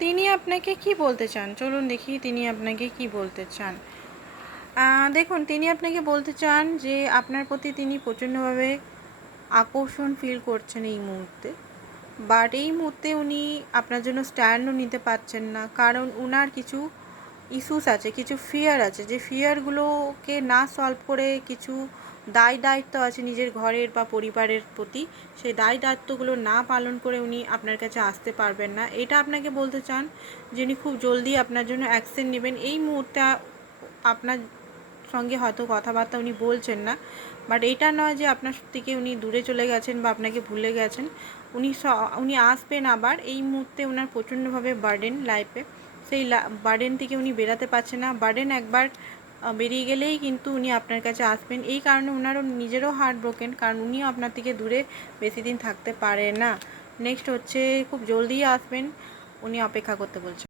তিনি আপনাকে কি বলতে চান? চলুন দেখি তিনি আপনাকে কি বলতে চান। দেখুন, তিনি আপনাকে বলতে চান যে আপনার প্রতি তিনি প্রচণ্ডভাবে আকর্ষণ ফিল করছেন এই মুহূর্তে। বাট এই মুহূর্তে উনি আপনার জন্য স্ট্যান্ডও নিতে পারছেন না। কারণ উনার কিছু ইস্যুস আছে, কিছু ফিয়ার আছে। যে ফিয়ারগুলোকে না সলভ করে কিছু দায় দায়িত্ব আছে নিজের ঘরের বা পরিবারের প্রতি। সেই দায় দায়িত্বগুলো না পালন করে উনি আপনার কাছে আসতে পারবেন না। এটা আপনাকে বলতে চান যে উনি খুব জলদি আপনার জন্য অ্যাকশন নেবেন। এই মুহূর্তে আপনার সঙ্গে হয়তো কথাবার্তা উনি বলছেন না বাট এটা নয় যে আপনার থেকে উনি দূরে চলে গেছেন বা আপনাকে ভুলে গেছেন। উনি উনি আসবেন আবার। এই মুহূর্তে ওনার প্রচণ্ডভাবে বার্ডেন লাইফে সেই বার্ডেন থেকে উনি বেরাতে পারছেন না। বার্ডেন একবার বেরিয়ে গেলেই কিন্তু উনি আপনার কাছে আসবেন। এই কারণে ওনারও নিজেরও হার্ট ব্রোকেন কারণ উনিও আপনার থেকে দূরে বেশি দিন থাকতে পারে না। নেক্সট হচ্ছে খুব জলদি আসবেন, উনি অপেক্ষা করতে বলছেন।